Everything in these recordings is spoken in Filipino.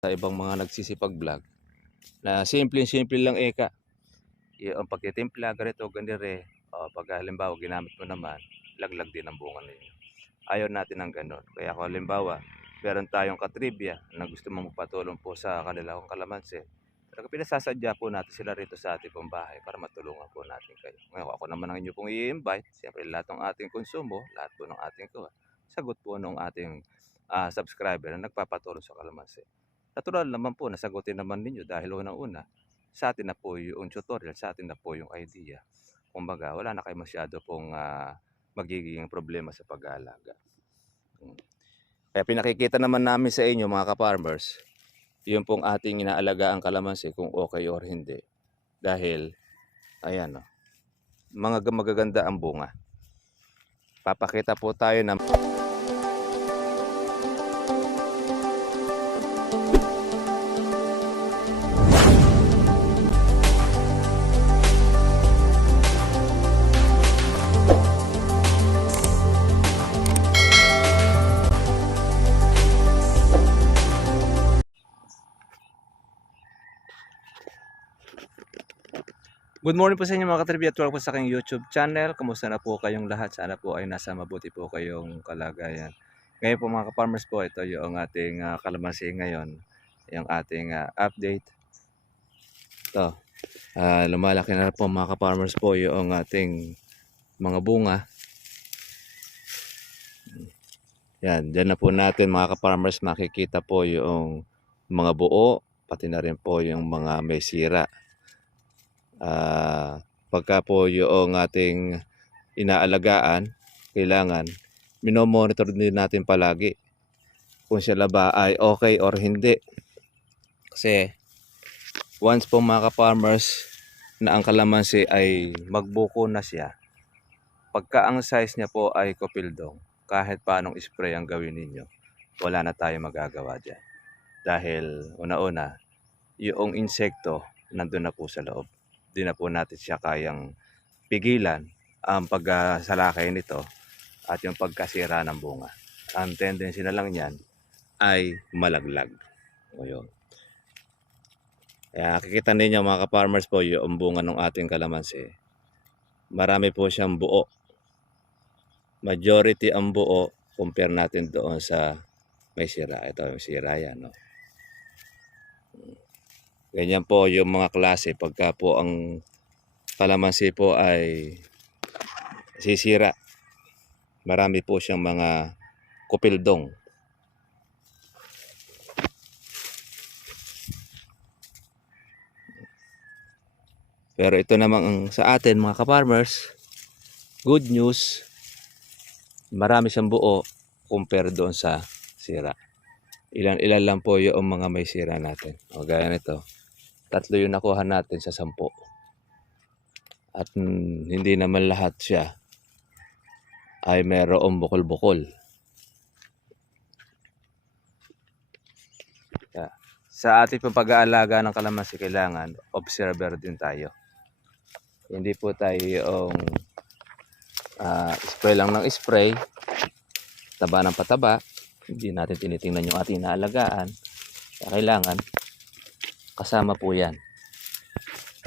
sa ibang mga nagsisipag-vlog na simpleng-simple lang eka. Yung pagtitimpla, ganito, ganire. O, pag halimbawa ginamit mo naman, laglag din ang bunga ninyo. Ayaw natin ng gano'n. Kaya kung halimbawa, meron tayong katribya na gusto mong magpatulong po sa kanilang kalamansi, talaga pinasasadya po natin sila rito sa ating pong bahay para matulungan po natin kayo. Ngayon, ako naman ang inyo pong i-invite. Siyempre, lahat ng ating konsumo, lahat po ng ating kuha, sagot po ng ating subscriber na nagpapatulong sa kalamansi. Natural naman po, nasagutin naman ninyo dahil unang-una, sa atin na po yung tutorial, sa atin na po yung idea. Kumbaga, wala na kayo masyado pong magiging problema sa pag-aalaga. Kaya pinakikita naman namin sa inyo mga ka-farmers, yung pong ating inaalagaan kalamansi kung okay or hindi. Dahil, ayan o, mga magaganda ang bunga. Papakita po tayo na good morning po sa inyo mga katribya at welcome po sa aking YouTube channel. Kumusta na po kayong lahat? Sana po ay nasa mabuti po kayong kalagayan. Ngayon po mga ka-farmers po, ito yung ating kalamansi ngayon. Yung ating update. Ito, lumalaki na po mga ka-farmers po yung ating mga bunga. Yan, dyan na po natin mga ka-farmers makikita po yung mga buo, pati na rin po yung mga may sira. Pagka po yung ating inaalagaan, kailangan minomonitor din natin palagi kung sila ba ay okay or hindi. Kasi once po mga ka-farmers na ang kalamansi ay magbuko na siya, pagka ang size niya po ay kopildong, kahit paanong spray ang gawin ninyo, wala na tayong magagawa dyan. Dahil una-una, yung insekto nandun na po sa loob. Di na po natin siya kayang pigilan ang pagsalakay nito at yung pagkasira ng bunga. Ang tendency na lang niyan ay malaglag. O yun. Kaya nakikita ninyo mga ka-farmers po yung bunga ng ating kalamansi. Marami po siyang buo. Majority ang buo compare natin doon sa may sira. Ito yung sira yan. No? Ganyan po yung mga klase pagka po ang kalamansi po ay sisira. Marami po siyang mga kupildong. Pero ito namang sa atin mga ka-farmers, good news, marami siyang buo compare doon sa sira. Ilan lang po yung mga may sira natin. O gaya nito, 3 yung nakuha natin sa 10. At hindi naman lahat siya ay mayroong bukol-bukol. Sa ating pag-aalaga ng kalamansi, kailangan observer din tayo. Hindi po tayo yung spray lang ng spray, taba ng pataba. Hindi natin tinitingnan yung ating inaalagaan. Kaya kailangan kasama po yan.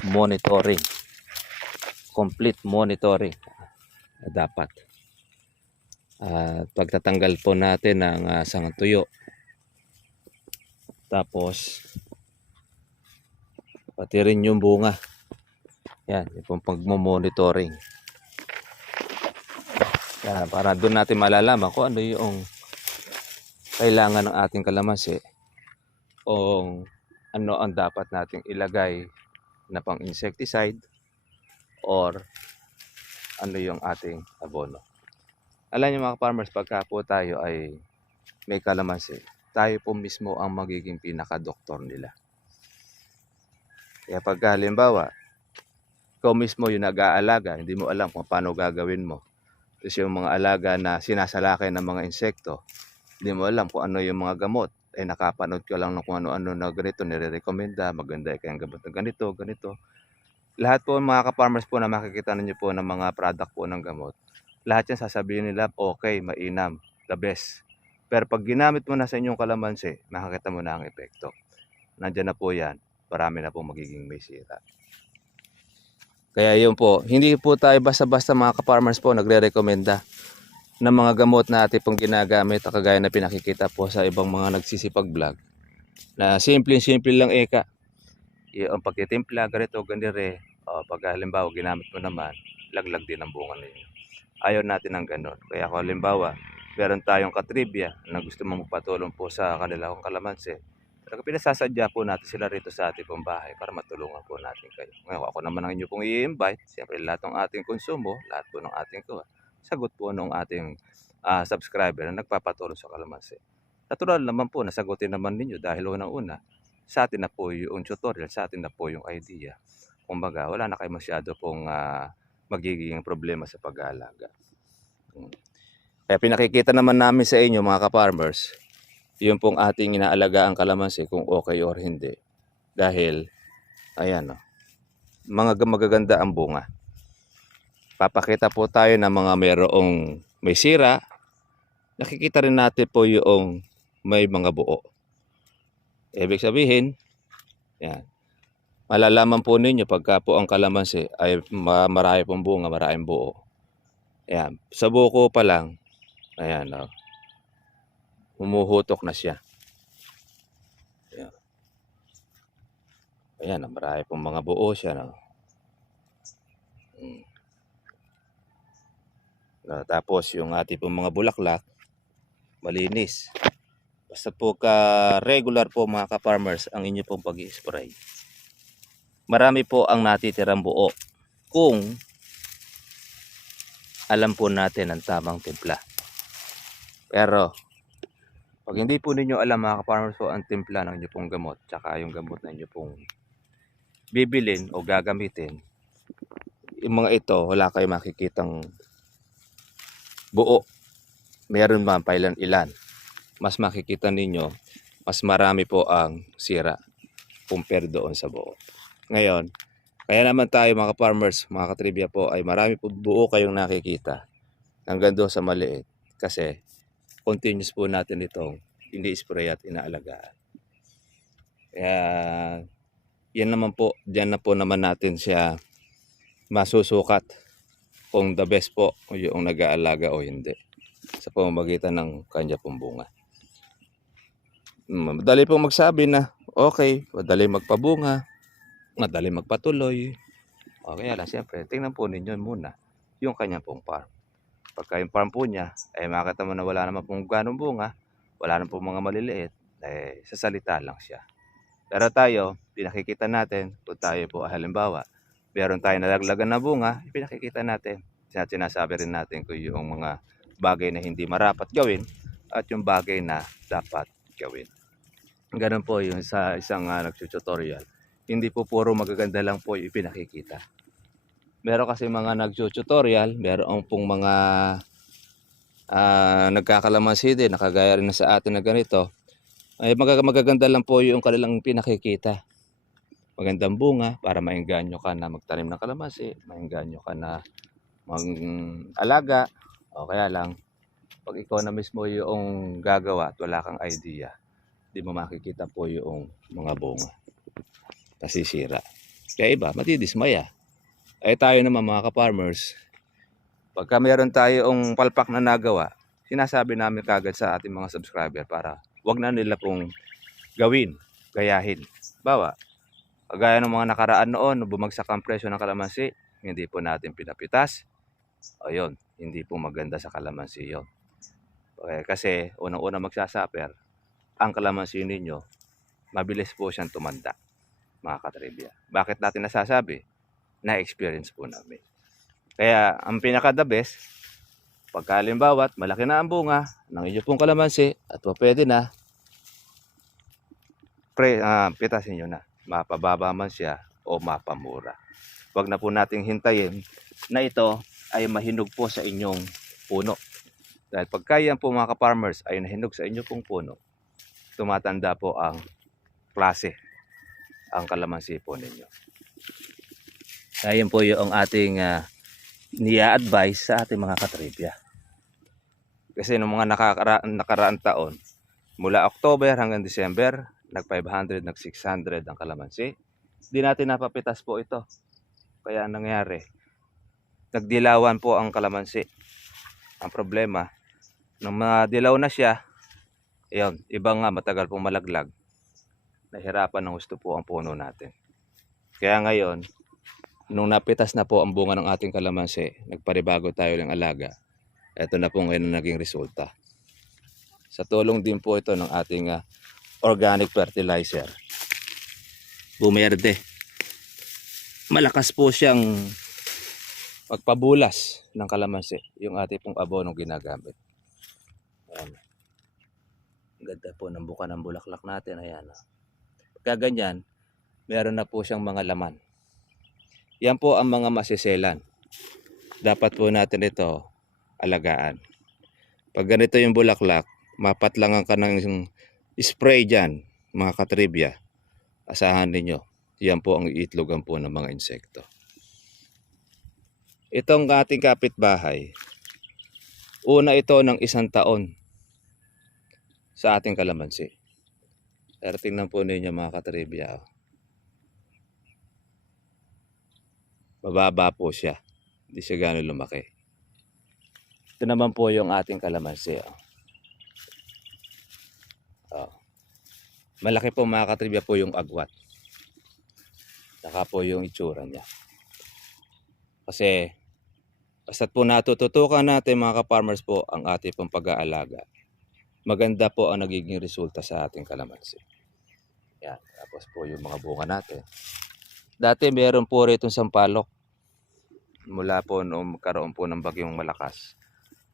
Monitoring. Complete monitoring. Dapat. Pagtatanggal po natin ng sangang tuyo. Tapos pati rin yung bunga. Yan, yung pagmo-monitoring. Yan, para doon natin malalaman kung ano yung kailangan ng ating kalamansi o ano ang dapat nating ilagay na pang insecticide or ano yung ating abono. Alam niyo mga farmers, pagka po tayo ay may kalamansi, tayo po mismo ang magiging pinaka-doktor nila. Kaya pag halimbawa, ikaw mismo yung nag-aalaga, hindi mo alam kung paano gagawin mo. Tapos yung mga alaga na sinasalakay ng mga insekto, hindi mo alam kung ano yung mga gamot. Nakapanood ka lang ng kung ano-ano na ganito, nire-recommenda, maganda kayang gamot na ganito, ganito. Lahat po mga ka-farmers po na makikita ninyo po ng mga product po ng gamot, lahat yan sasabihin nila, okay, mainam, the best. Pero pag ginamit mo na sa inyong kalamansi, makikita mo na ang epekto. nandyan na po yan, marami na po magiging may sira. Kaya yun po, hindi po tayo basta-basta mga ka-farmers po nagre-rekomenda ng mga gamot na ating pong ginagamit, kagaya na pinakikita po sa ibang mga nagsisipag vlog na simple lang eka. Yung pagtitimpla, ganito, ganire, pag halimbawa ginamit mo naman, laglag din ang bunga ninyo. Ayaw natin ng ganon. Kaya kung halimbawa, meron tayong katribya na gusto mong magpatulong po sa kanilang kalamansi, talaga pinasasadya po natin sila rito sa ating pong bahay para matulungan po natin kayo. Ngayon, ako naman ang inyo pong i-invite. Siyempre, lahat ng ating konsumo, lahat po ng ating kuha, sagot po ng ating subscriber na nagpapatulong sa kalamansi. Natural naman po, nasagutin naman ninyo dahil unang-una, sa atin na po yung tutorial, sa atin na po yung idea. Kumbaga, wala na kayo masyado pong magiging problema sa pag-aalaga. Kaya pinakikita naman namin sa inyo mga ka-farmers, yung pong ating inaalagaan kalamansi kung okay or hindi. Dahil, ayan o, mga magaganda ang bunga. Papakita po tayo ng mga mayroong may sira. Nakikita rin natin po yung may mga buo. Ibig sabihin, yan. Malalaman po ninyo pagka po ang kalamansi ay marami pong bunga, maraming buo. Ayan. Sa buko pa lang, ayan o, humuhutok na siya. Ayan. Ayan, marami pong mga buo siya. No? Tapos yung ating pong mga bulaklak, malinis. Basta po regular po mga ka-farmers ang inyo pong pag-i-spray. Marami po ang natitirang buo kung alam po natin ang tamang timpla. Pero pag hindi po ninyo alam mga ka-farmers po ang timpla ng inyo pong gamot, tsaka yung gamot na inyo pong bibilin o gagamitin, yung mga ito wala kayo makikitang buo. Meron man pa ilan. Mas makikita ninyo, mas marami po ang sira compare doon sa buo. Ngayon, kaya naman tayo mga farmers, mga katribya po, ay marami po buo kayong nakikita hanggang doon sa maliit. Kasi continuous po natin itong ini-spray at inaalagaan. Kaya yan naman po, dyan na po naman natin siya masusukat kung the best po yung nag-aalaga o hindi sa pamamagitan ng kanya pong bunga. Madali pong magsabi na okay, madali magpabunga, madali magpatuloy. O kaya lang siyempre, tingnan po ninyo muna yung kanyang pong farm. Pagka yung farm po niya, ay makita mo na wala naman pong ganong bunga, wala naman pong mga maliliit, eh sasalita lang siya. Pero tayo, pinakikita natin, kung tayo po halimbawa, meron tayo nalaglagan na bunga, pinakikita natin. Sinasabi rin natin kung yung mga bagay na hindi marapat gawin at yung bagay na dapat gawin. Ganun po yung sa isang nagtututorial. Hindi po puro magaganda lang po yung pinakikita. Meron kasi mga nagtututorial, meron pong mga nagkakalamansi din, nakagaya rin na sa atin na ganito. Ay magaganda lang po yung kanilang pinakikita. Magandang bunga para maengganyo ka na magtanim ng kalamansi, maengganyo ka na mag-alaga. O kaya lang, pag ikaw na mismo yung gagawa at wala kang idea, di mo makikita po yung mga bunga. Nasisira. Kaya iba, matidismaya. Ay tayo naman mga ka-farmers, pagka meron tayong palpak na nagawa, sinasabi namin kagad sa ating mga subscriber para wag na nila pong gawin, gayahin. Bawa, kagaya ng mga nakaraan noon, bumagsak ang presyo ng kalamansi, hindi po natin pinapitas. O yun, hindi po maganda sa kalamansi yun. Okay, kasi unang-una magsasaper, ang kalamansi ninyo, mabilis po siyang tumanda, mga katribya. Bakit natin nasasabi? Na-experience po namin. Kaya ang pinaka-the best, pagka halimbawa malaki na ang bunga ng inyo pong kalamansi at pwede na, pitasin nyo na. Mapababa man siya o mapamura. Huwag na po nating hintayin na ito ay mahinog po sa inyong puno. Dahil pagka yan po mga ka-farmers ay nahinog sa inyong pong puno, tumatanda po ang klase, ang kalamansi po ninyo. Ayan po yung ating nia-advise sa ating mga katribya. Kasi noong mga nakaraang taon, mula October hanggang December, nag 500, nag 600 ang kalamansi. Hindi natin napapitas po ito. Kaya ang nangyari, nagdilawan po ang kalamansi. Ang problema, nung madilaw na siya, ayun, iba nga matagal pong malaglag. Nahirapan ng gusto po ang puno natin. Kaya ngayon, nung napitas na po ang bunga ng ating kalamansi, nagparibago tayo ng alaga. Ito na po ngayon ang naging resulta. Sa tulong din po ito ng ating organic fertilizer. Bumerde. Malakas po siyang magpabulas ng kalamansi, yung ating pong abonong ginagamit. Ayan. Ganda po ng buka ng bulaklak natin. Ayan. Pagka ganyan, meron na po siyang mga laman. Yan po ang mga masiselan. Dapat po natin ito alagaan. Pag ganito yung bulaklak, mapatlangan ka ng spray dyan, mga katribya. Asahan ninyo, yan po ang iitlogan po ng mga insekto. Itong ating kapitbahay, una ito ng 1 taon sa ating kalamansi. Pero tingnan po ninyo mga katribya. Bababa po siya. Hindi siya gano'ng lumaki. Ito naman po yung ating kalamansi. Malaki po mga katribya po yung agwat. Saka po yung itsura niya. Kasi basta't po natututukan natin mga ka-farmers po ang ating pong pag-aalaga, maganda po ang nagiging resulta sa ating kalamansi. Yan. Tapos po yung mga bunga natin. Dati meron po rito sampalok. Mula po noong magkaroon po ng bagyong malakas.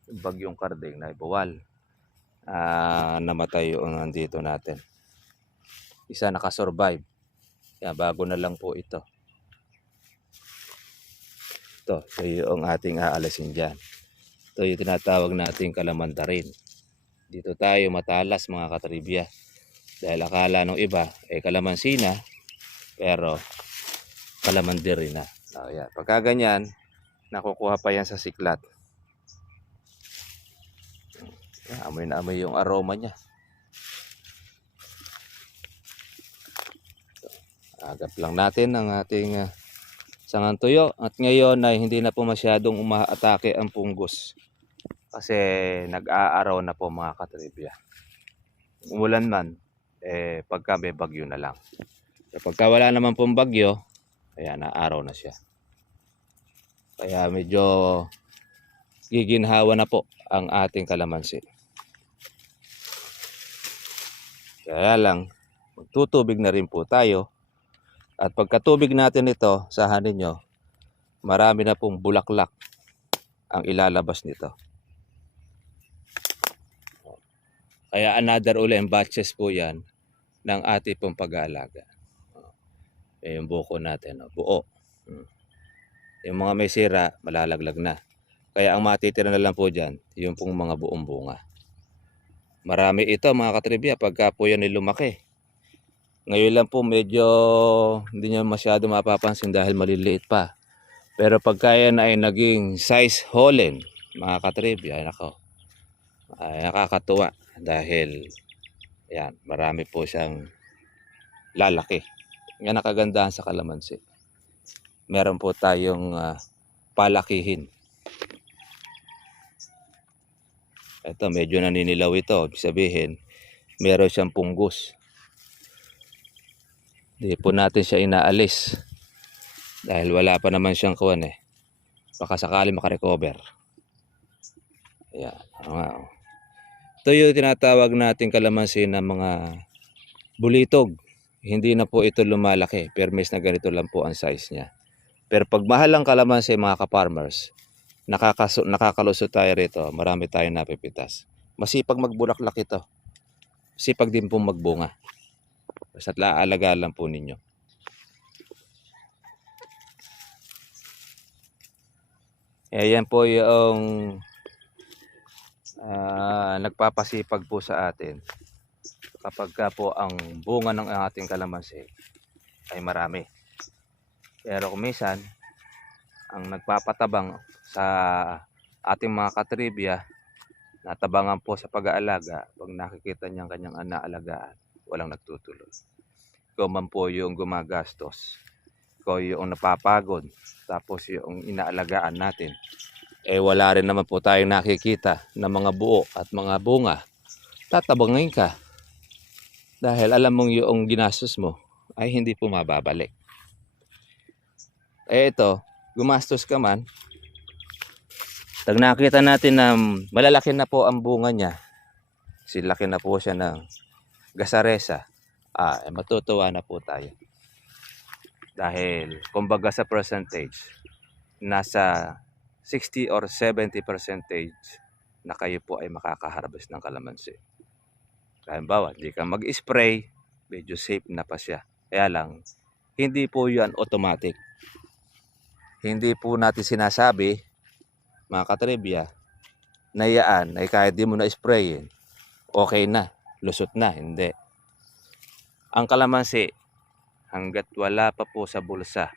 Bagyong Karding na ibuwal. Namatay yung nandito natin. Isa nakasurvive. Yan, bago na lang po ito. Ito yung ating aalasin dyan. Ito yung tinatawag nating kalamandarin. Dito tayo matalas mga katribya. Dahil akala ng iba, kalamansi na, pero kalamandarin na. So, yan. Pagka ganyan, nakukuha pa yan sa siklat. Yan, amoy na amoy yung aroma niya. Agap lang natin ang ating sangang tuyo. At ngayon ay hindi na po masyadong umaatake ang punggos. Kasi nag-aaraw na po mga katribya. Umulan man, pagka may bagyo na lang. So, pagka wala naman pong bagyo, ayan, naaraw na siya. Kaya medyo giginhawa na po ang ating kalamansi. Kaya lang, magtutubig na rin po tayo. At pagkatubig natin ito, sahanin nyo, marami na pong bulaklak ang ilalabas nito. Kaya another ulit batches po yan ng ating pong pag-aalaga. Yung buko natin, buo. Yung mga may sira, malalaglag na. Kaya ang matitira na lang po dyan, yung pong mga buong bunga. Marami ito mga katribya pagka po yan ay lumaki. Ngayon lang po medyo hindi nyo masyado mapapansin dahil maliliit pa. Pero pagka yan ay naging size holen, mga katribya, ay nako, ay nakakatuwa. Dahil yan, marami po siyang lalaki. Yan ang kagandahan sa kalamansi. Meron po tayong palakihin. Ito, medyo naninilaw ito. Ibig sabihin, meron siyang punggos. Hindi po natin siya inaalis. Dahil wala pa naman siyang kuwan eh. Baka sakali makarecover. Ayan. Ito yung tinatawag natin kalamansi ng mga bulitog. Hindi na po ito lumalaki. Permis na ganito lang po ang size niya. Pero pag mahal ang kalamansi mga ka-farmers, nakakalusot tayo rito. Marami tayong napipitas. Masipag magbulaklak ito. Masipag din po magbunga. Basta't laalaga lang po ninyo. Ayan po yung nagpapasipag po sa atin. Kapag po ang bunga ng ating kalamansi ay marami. Pero kung minsan, ang nagpapatabang sa ating mga katribya, natabangan po sa pag-aalaga, pag nakikita niyang kanyang naalagaan, walang nagtutuloy. Ikaw man po yung gumagastos, ikaw yung napapagod, tapos yung inaalagaan natin, wala rin naman po tayong nakikita na mga buo at mga bunga, tatabangin ka dahil alam mong yung ginastos mo ay hindi po mababalik. Ito, gumastos ka man, pag nakita natin na malalaki na po ang bunga niya, silaki na po siya ng gasaresa, matutuwa na po tayo. Dahil, kumbaga sa percentage, nasa 60 or 70% na kayo po ay makakaharvest ng kalamansi. Halimbawa, hindi ka mag-spray, medyo safe na pa siya. Kaya lang, hindi po yan automatic. Hindi po natin sinasabi, mga katribya, na yan ay kahit di mo na sprayin, okay na, lusot na, hindi. Ang kalamansi, hanggat wala pa po sa bulsa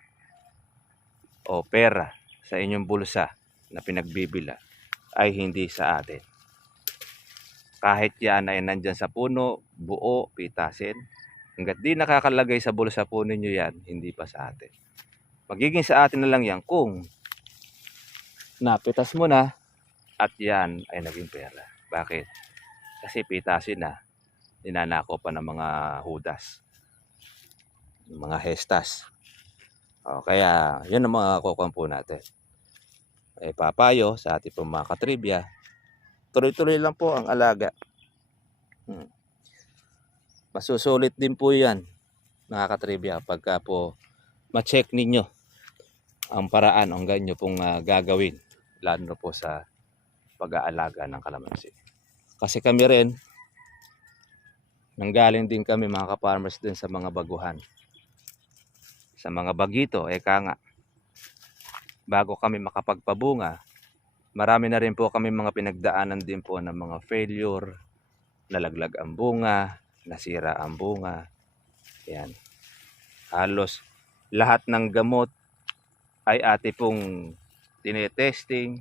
o pera sa inyong bulsa na pinagbibila, ay hindi sa atin. Kahit yan ay nandyan sa puno, buo, pitasin, hanggat di nakakalagay sa bulsa po ninyo yan, hindi pa sa atin. Magiging sa atin na lang yan kung napitas mo na at yan ay naging pera. Bakit? Kasi pitasin na, ninanako pa ng mga hudas, mga hestas. Kaya yun ang mga kukuhan po natin. Papayo sa ating pong mga katribya, tuloy-tuloy lang po ang alaga. Masusulit din po yan, mga katribya, pagka po ma-check ninyo ang paraan ang ganyo pong gagawin, lalo na po sa pag-aalaga ng kalamansi. Kasi kami rin, nanggaling din kami mga ka-farmers din sa mga baguhan, sa mga bagito, nga. Bago kami makapagpabunga, marami na rin po kami mga pinagdaanan din po ng mga failure, nalaglag ang bunga, nasira ang bunga. Yan. Halos lahat ng gamot ay ate pong tinetesting.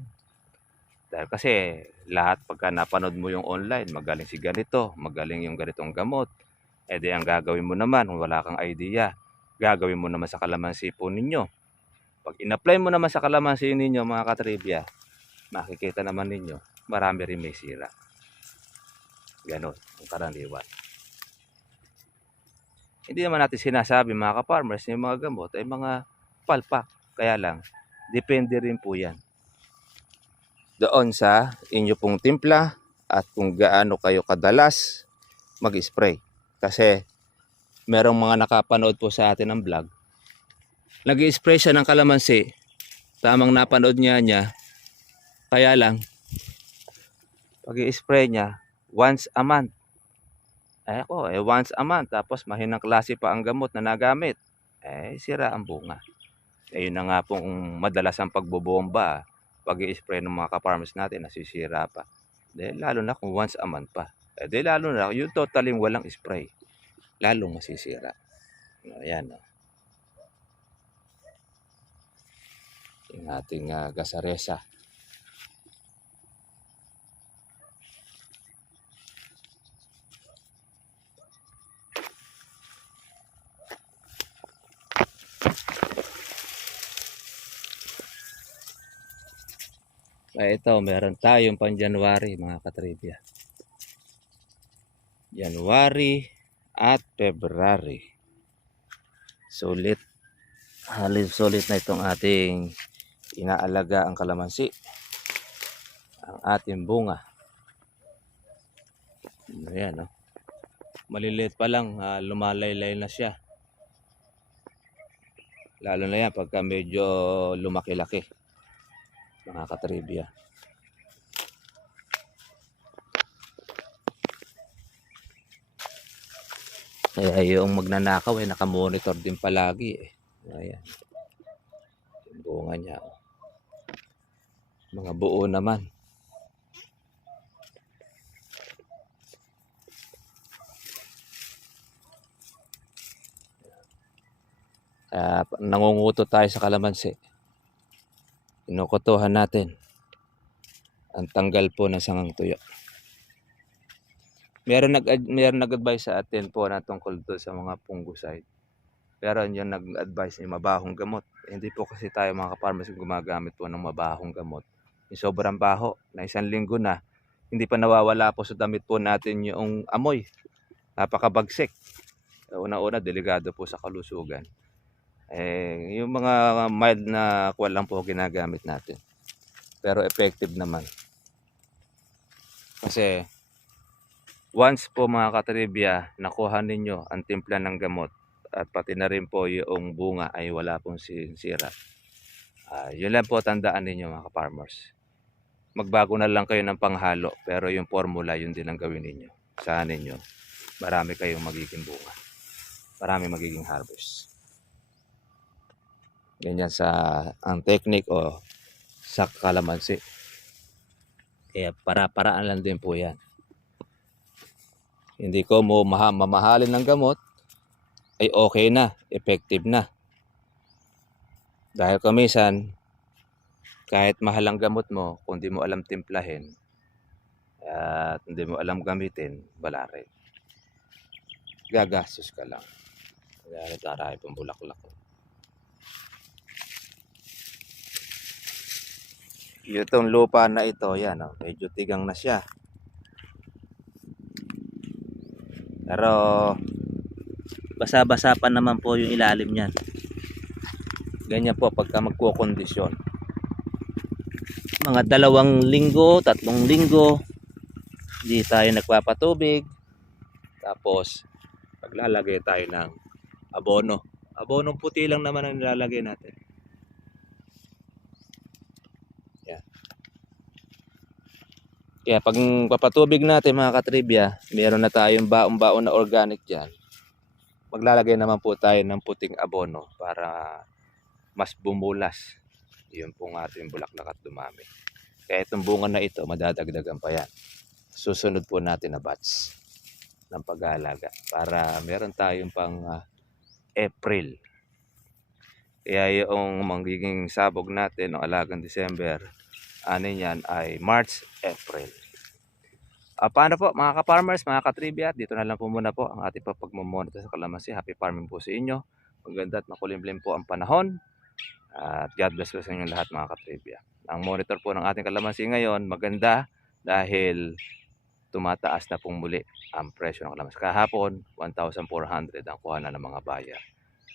Dahil kasi lahat pagka napanood mo yung online, magaling si ganito, magaling yung ganitong gamot. Di ang gagawin mo naman, kung wala kang idea, gagawin mo naman sa kalamansi po ninyo. Pag in-apply mo naman sa kalamansi ninyo, mga katribya, makikita naman ninyo, marami rin may sira. Ganon, ang karaniwan. Hindi naman natin sinasabi mga ka-farmers, yung mga gamot ay mga palpak. Kaya lang, depende rin po yan doon sa inyo pong timpla at kung gaano kayo kadalas mag-spray. Kasi merong mga nakapanood po sa atin ng vlog, nag-i-spray siya ng kalamansi, tamang napanood niya, kaya lang pag i-spray niya once a month, once a month, tapos mahinang klase pa ang gamot na nagamit, sira ang bunga. Yun na nga pong madalas ang pagbobomba, pag i-spray ng mga ka-farmers natin, nasisira pa. Lalo na kung once a month pa. Lalo na yung totally walang spray, lalong masisira. Ayan. Yung ating gasaresa. Ito, meron tayong pang January, mga katribya. January at February. Sulit. Halos sulit na itong ating inaalaga ang kalamansi. Ang ating bunga. Ayan, maliliit pa lang, lumalaylay na siya. Lalo na yan pagka medyo lumaki-laki, mga katribya. Kaya yung magnanakaw ay nakamonitor din palagi Ayan. Yung bunga niya. Mga buo naman. Nangunguto tayo sa kalamansi. Inukutuhan natin ang tanggal po ng sangang tuyo. Meron nag-advice sa atin po na tungkol do'n sa mga fungicide. Pero yung nag-advice ay mabahong gamot. Hindi po kasi tayo mga ka-farmers gumagamit po ng mabahong gamot. Yung sobrang baho na 1 linggo na, hindi pa nawawala po sa damit po natin yung amoy. Napakabagsik. Una-una, delikado po sa kalusugan. Yung mga mild na kuwan lang po ginagamit natin. Pero effective naman. Kasi once po mga katribya, nakuha ninyo ang timpla ng gamot at pati na rin po yung bunga ay wala pong sira. Yun lang po tandaan ninyo mga ka-farmers. Magbago na lang kayo ng panghalo pero yung formula yun din ang gawin ninyo. Saan ninyo? Marami kayong magiging bunga. Marami magiging harvest. Ganyan sa ang technique o sa kalamansi. Kaya para-paraan lang din po yan. Hindi ko mo mamahalin ng gamot ay okay na, effective na. Dahil kumisan, kahit mahal ang gamot mo, kung di mo alam timplahin at hindi mo alam gamitin, wala rin. Gagastos ka lang. Kaya nagtaray pang bulaklak. Itong lupa na ito, yan, medyo tigang na siya. Pero basa-basa pa naman po yung ilalim niyan. Ganyan po pagka magkukondisyon. Mga 2 linggo, 3 linggo, hindi tayo nagpapatubig. Tapos paglalagay tayo ng abono. Abonong puti lang naman ang nilalagay natin. Yan. Kaya pag papatubig natin mga katribya, meron na tayong baon-baon na organic dyan. Maglalagay naman po tayo ng puting abono para mas bumulas yung pong ating bulaklak at dumami. Kaya itong bunga na ito, madadagdagan pa yan. Susunod po natin na batch ng pag-aalaga para meron tayong pang April. Kaya yung magiging sabog natin ng alagang December, yan ay March, April. Paano po mga ka-farmers, mga ka-trivia, dito na lang po muna po ang ating pagmamonitor sa kalamansi. Happy farming po sa inyo. Maganda at makulimlim po ang panahon. At God bless po sa inyo lahat mga ka-trivia. Ang monitor po ng ating kalamansi ngayon, maganda dahil tumataas na pong muli ang presyo ng kalamansi. Kahapon, 1,400 ang kuha na ng mga buyer.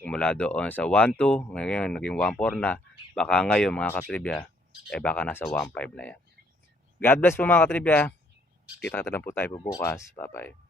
Mula doon sa 1,2, ngayon naging 1,4 na. Baka ngayon mga ka-trivia, baka nasa 1,5 na yan. God bless po mga ka-trivia. Kita-kita lang po tayo po bukas. Bye-bye.